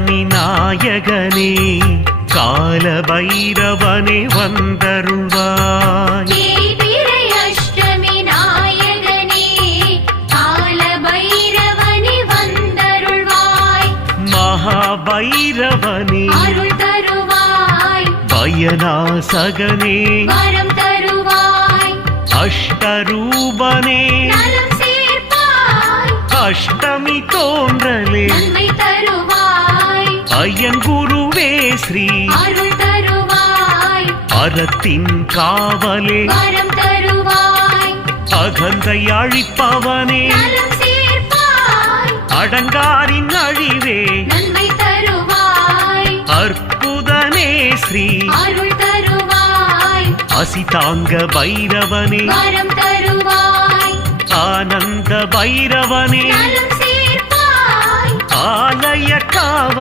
அஷ்டமி நாயகனே கால பைரவனே வந்தருள்வாய். தேய்பிறை அஷ்டமி நாயகனே கால பைரவனே வந்தருள்வாய். மகாபைரவனே அருள் தருவாய். பயநாசகனே வரம் தருவாய். அஷ்டரூபனே நலம் சேர்ப்பாய். அஷ்டமி தோன்றலே நன்மை தருவாய். ஐயன் குருவே ஸ்ரீ அருள் தருவாய். அறத்தின் காவலே வரம் தருவாய். அகந்தை அழிப்பவனே நலம் சேர்ப்பாய். அடங்காரின் அழிவே நன்மை தருவாய். அற்புதனே ஸ்ரீ அருள் தருவாய். அசிதாங்க பைரவனே வரம் தருவாய். ஆனந்த பைரவனே நலம் சேர்ப்பாய். ஆலய காவ